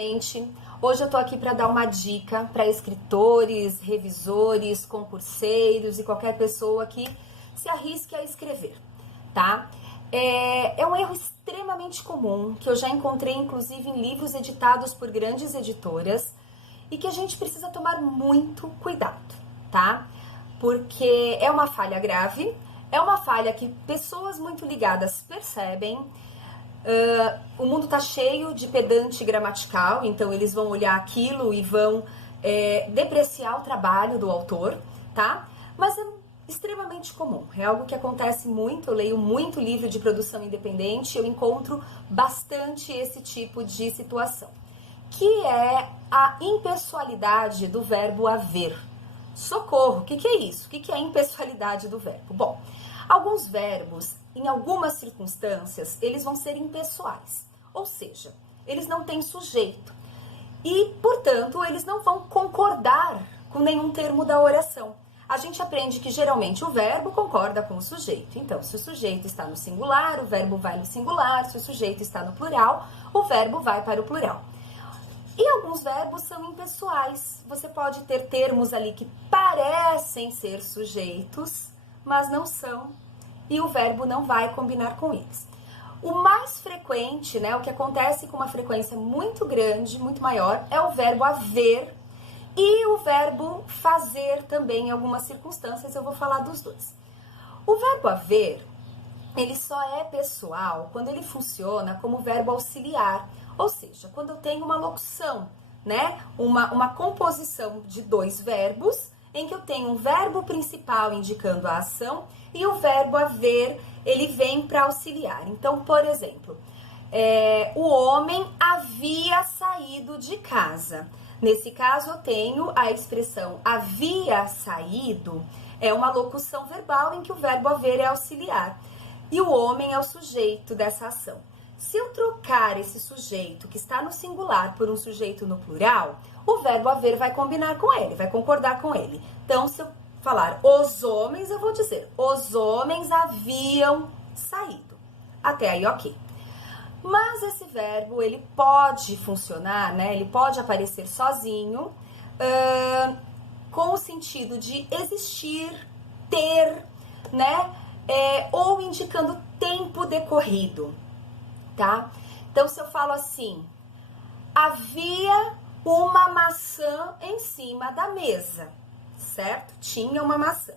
gente! Hoje eu tô aqui para dar uma dica para escritores, revisores, concurseiros e qualquer pessoa que se arrisque a escrever, tá? É um erro extremamente comum que eu já encontrei inclusive em livros editados por grandes editoras e que a gente precisa tomar muito cuidado, tá? Porque é uma falha grave, é uma falha que pessoas muito ligadas percebem. O mundo tá cheio de pedante gramatical, então eles vão olhar aquilo e vão depreciar o trabalho do autor, tá? Mas é extremamente comum, é algo que acontece muito, eu leio muito livro de produção independente, eu encontro bastante esse tipo de situação, que é a impessoalidade do verbo haver. Socorro, o que é isso? O que é a impessoalidade do verbo? Bom, alguns verbos, em algumas circunstâncias, eles vão ser impessoais, ou seja, eles não têm sujeito e, portanto, eles não vão concordar com nenhum termo da oração. A gente aprende que geralmente o verbo concorda com o sujeito. Então, se o sujeito está no singular, o verbo vai no singular. Se o sujeito está no plural, o verbo vai para o plural. E alguns verbos são impessoais. Você pode ter termos ali que parecem ser sujeitos, mas não são. E o verbo não vai combinar com eles. O mais frequente, né, o que acontece com uma frequência muito grande, muito maior, é o verbo haver e o verbo fazer também em algumas circunstâncias, eu vou falar dos dois. O verbo haver, ele só é pessoal quando ele funciona como verbo auxiliar, ou seja, quando eu tenho uma locução, né, uma composição de dois verbos, em que eu tenho um verbo principal indicando a ação e o verbo haver, ele vem para auxiliar. Então, por exemplo, o homem havia saído de casa. Nesse caso, eu tenho a expressão havia saído, é uma locução verbal em que o verbo haver é auxiliar. E o homem é o sujeito dessa ação. Se eu trocar esse sujeito que está no singular por um sujeito no plural, o verbo haver vai combinar com ele, vai concordar com ele. Então, se eu falar os homens, eu vou dizer os homens haviam saído. Até aí, ok. Mas esse verbo, ele pode funcionar, né? Ele pode aparecer sozinho, com o sentido de existir, ter, né? Ou indicando tempo decorrido, tá? Então, se eu falo assim, havia uma maçã em cima da mesa, certo? Tinha uma maçã.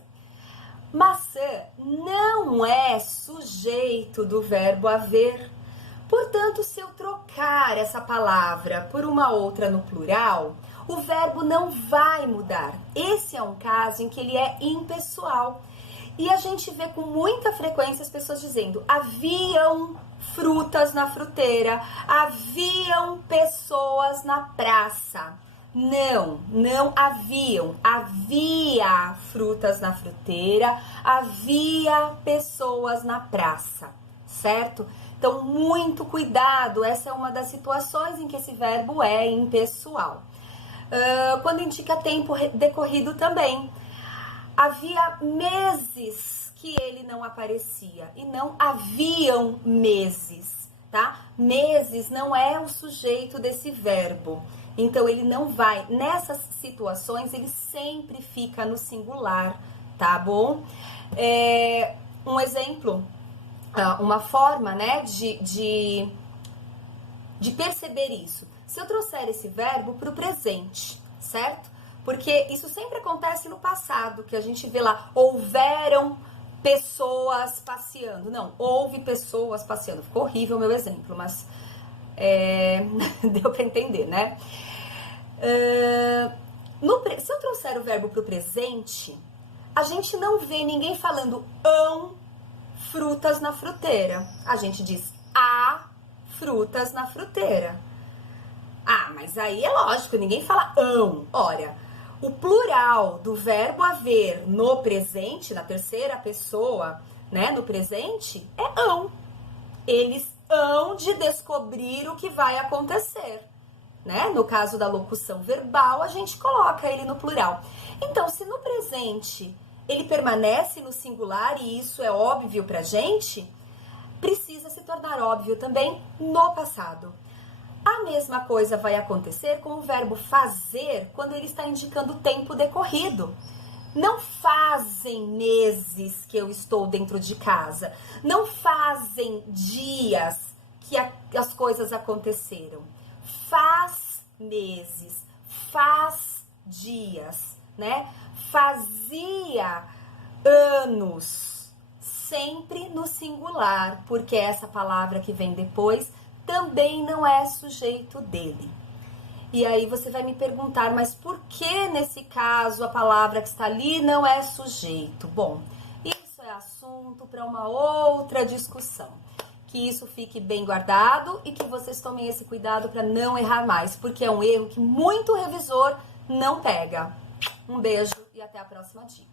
Maçã não é sujeito do verbo haver. Portanto, se eu trocar essa palavra por uma outra no plural, o verbo não vai mudar. Esse é um caso em que ele é impessoal. E a gente vê com muita frequência as pessoas dizendo haviam frutas na fruteira, haviam pessoas na praça. Não haviam. Havia frutas na fruteira, havia pessoas na praça, certo? Então, muito cuidado, essa é uma das situações em que esse verbo é impessoal. Quando indica tempo decorrido também. Havia meses que ele não aparecia e não haviam meses, tá? Meses não é o sujeito desse verbo. Então, ele não vai, nessas situações, ele sempre fica no singular, tá bom? Um exemplo, uma forma, né, de perceber isso. Se eu trouxer esse verbo para o presente, certo? Porque isso sempre acontece no passado, que a gente vê lá, houveram pessoas passeando. Não, houve pessoas passeando. Ficou horrível o meu exemplo, mas deu para entender, né? Se eu trouxer o verbo para o presente, a gente não vê ninguém falando frutas na fruteira. A gente diz há frutas na fruteira. Ah, mas aí é lógico, ninguém fala Ora, o plural do verbo haver no presente, na terceira pessoa, né, no presente, é Eles hão de descobrir o que vai acontecer, né? No caso da locução verbal, a gente coloca ele no plural. Então, se no presente ele permanece no singular, e isso é óbvio pra gente, precisa se tornar óbvio também no passado. A mesma coisa vai acontecer com o verbo fazer quando ele está indicando tempo decorrido. Não fazem meses que eu estou dentro de casa. Não fazem dias que as coisas aconteceram. Faz meses, faz dias, né? Fazia anos, sempre no singular, porque essa palavra que vem depois também não é sujeito dele. E aí você vai me perguntar, mas por que nesse caso a palavra que está ali não é sujeito? Bom, isso é assunto para uma outra discussão. Que isso fique bem guardado e que vocês tomem esse cuidado para não errar mais, porque é um erro que muito revisor não pega. Um beijo e até a próxima dica.